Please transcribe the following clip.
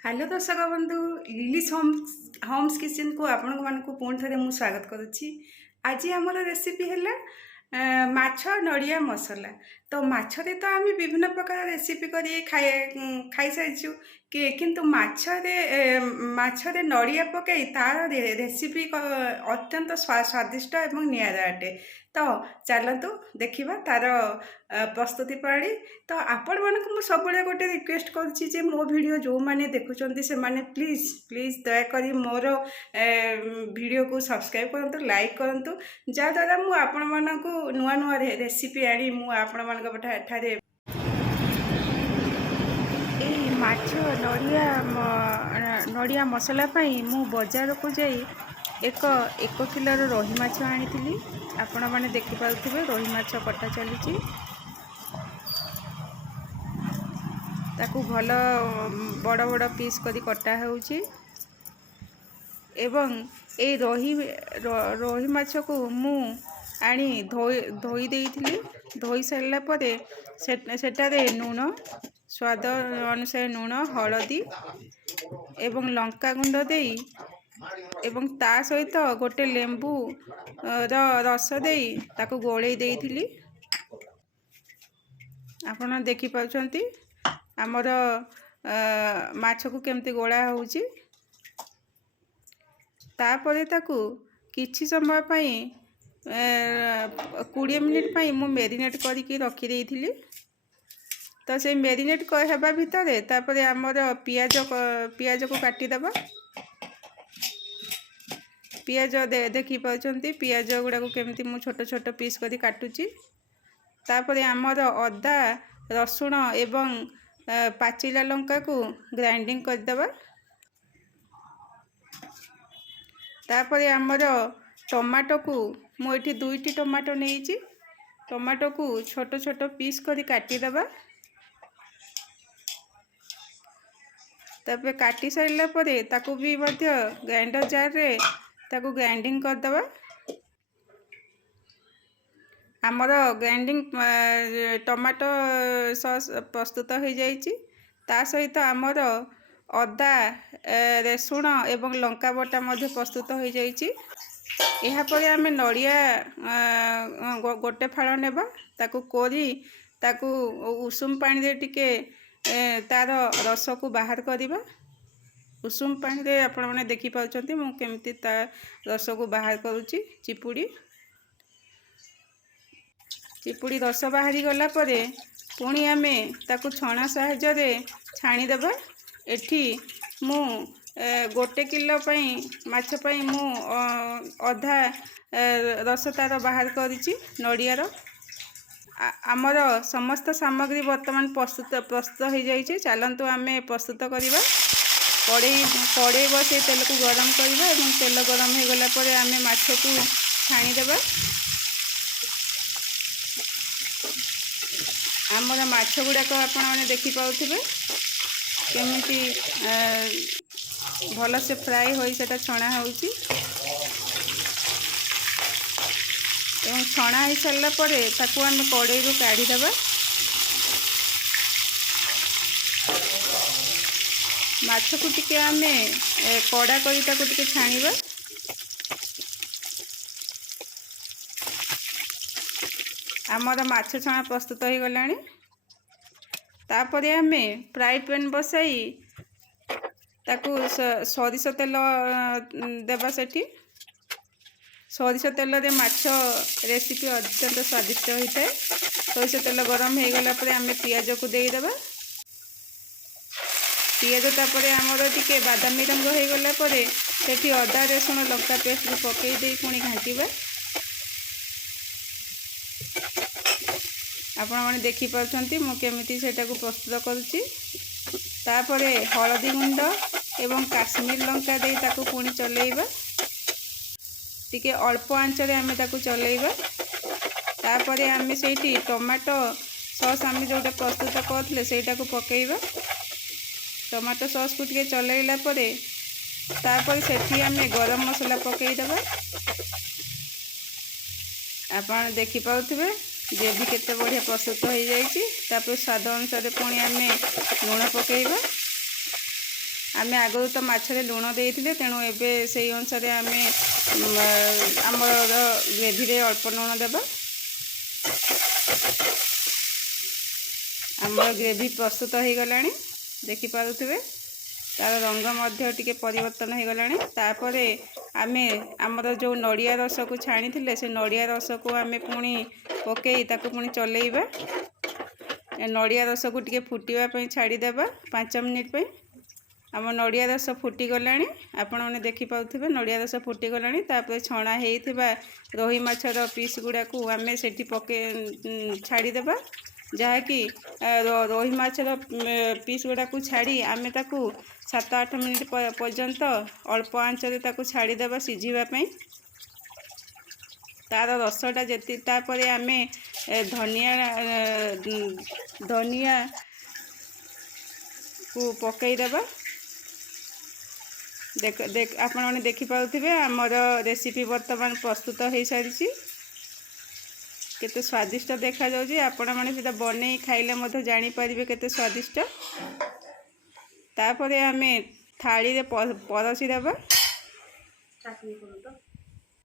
Hello दर्शक बंधु lilies Holmes kitchen को आपण मानक पुणी थे मुझे स्वागत करुच्ची। आज आमर रेसिपी है माछ नड़िया मसला। तो माछरे तो आम विभिन्न प्रकार रेसिपी कर खाई सारी किंतु माछरे नड़िया पकई तार रेसिपी अत्यंत स्वादिष्ट एवं निरा अटे। तो चलतु देखा तार प्रस्तुति प्रणाली। तो आपण मानक मु सब गोटे रिक्वेस्ट कर मो वीडियो जो मैंने देखुं से माने प्लीज प्लीज दयाकोरी मोर वीडियो को सब्सक्राइब करूँ, लाइक करूँ, जहाँद्वारा मुझे आपण मानक नुआ नुआ रेसिपी आनी मुझे माछ नड़िया मसला पाई मु बाजार को जाई एक किलोर रोही माछ आनी। आपण मैंने देखिपे रोही माछ कटा चली ताकू भल बड़ बड़ पीस करी कटा होउची एवं ए रोही माछ को मु आनी धोई देइथिली। धोई सारला परे सेटारे नून स्वाद अनुसार नून हलदी एवं लंका गुंड देई एवं ता सहित गोटे लेंबू रस देई ताकू गोळेई देइथिली। आपण देखि पाउछंती आमर माछ को केमती गोळा होउची। तापरे ताकू किछि समय पई 20 मिनिट पई मु मैरिनेट करके रखी देइथिली। तो से मैरिनेट हेबा भितरे तापरे आमर पियाज को काटी दबा। पियाज देखि पाउछंती पियाज गुडा को केमती मु छोट छोट पीस करी काटुची। तापरे आमर अदा रसुण एवं पाचिला लंका को ग्राइंडिंग कर दबा। तापरे आमर टमाटो को मु एठी 2टी टमाटो नेइची। टमाटो को छोट छोट पीस करी काटी दबा। तापरे काटी साइला परे ताकू भी मध्य ग्राइंडर जार रे ताकू ग्राइंडिंग कर दबा। आमर ग्राइंडिंग टमाटो सॉस प्रस्तुत हो जाइए। ता सहित आमर अदा रसुण एवं लंका बटा मध्य प्रस्तुत हो जाइए। यापर आम नड़िया गोटे फाड़ नेबा ताकू कोरी ताकू उषुम पानी दे टिके तार रस को बाहर करवा। उषुम पानी दे आपण मैंने देखि पाउछंती मु केमती ता रस को बाहर करूची। चिपुड़ी रस बाहरी गला परे पुणी आमे ताकू छणा साहाय्य छाणी देबा। एठी मु गोटे किलो पई माछ पई मु अधा रस तार बाहर करिची नड़ियार। आमर समस्त सामग्री वर्तमान प्रस्तुत हो जाइए। चलतु आमे प्रस्तुत करिबा। कड़े बसे तेल को गरम करवा एवं तेल गरम हो गला परे आमे माछ को छाणी देबा। आमर माछ गुड़ाक आपण मैंने देखि पाउथिबे केमिति भल से फ्राए होई सेटा छणा होउची। एवं छणा हो सारा परे ताकू आम कड़े रू काढ़ी देबा। माछ को टिके आमे कड़ा करी ताकू टिके छाणीबा। आमर माछ छणा प्रस्तुत हो गलानी। तापरे आमे फ्राई पैन बसाई ताकू सरिष तेल देबा। सेठी सरिष तेल रे माछ रेसिपी अत्यंत स्वादिष्ट होता है। सरिष तेल गरम हो गला परे आमे पियाज को दे देबा। पियाज तापरे आमर टिके बादामी रंग हो गला परे सेठी अदा रसुण लंका पेस्ट को पकई दे पुणी घांटीबा। आपण मैंने देखि पाउछंती मु केमिति सेटा को प्रस्तुत करूची। तापरे हलदी गुंड एवं काश्मीर लंका दे ताकू पुणी चलेइबा। टिके अल्प आंच रे आमे ताकू चलेइबा। तापरे आमे सेठी टमाटो सॉस आमे जोटा प्रस्तुत करथले सेटा को पकेइबा। टमाटो सॉस को टिके चलेइला परे तापरे सेठी आमे गरम मसला पकेइ देबा। आपण देखि पाउथिबे ग्रेवी केते बढ़िया प्रस्तुत हो जाइए। तापर स्वाद अनुसार पुणी आम लुण पकेबा। आम आगु तो माछरे लुण देते तेणु एवं से अनुसार आम आमर ग्रेवी रे अल्प लुण देबा। आमर ग्रेवी प्रस्तुत हो गला देखिपे तार रंग मध्य टिके परिवर्तन हो गला। तापर आम आमर जो नड़िया रस को छाणी से नड़िया रस को आम पुणी पकई ताको पुणी चलेबा। नड़िया रस को टिके फुटापी छाड़देबा 5 मिनिट। आम नड़िया रस फुटी गला आपण मैंने देखिपे नड़िया रस फुटी गला। तापर छणा होता रोही माछर पीस गुड़ा को आम से पके छाड़देबा। जहाँकि रोही माछर पीस गुड़ा को छाड़ी आम ताकू 7-8 मिनिट पर्यंत अल्प आंचरे ताकू छाड़देबा सिझापी। तार रसटा जी तापर आम धनिया को पकईदेबा। आपण मैंने देखिपे आमर रेसिपी बर्तमान प्रस्तुत हो सारी। केते स्वादिष्ट देखा जाउची। आपण माने सेटा बनै खाइले जानीपारे केते स्वादिष्ट। तापर आम थाली रे परसी देबा।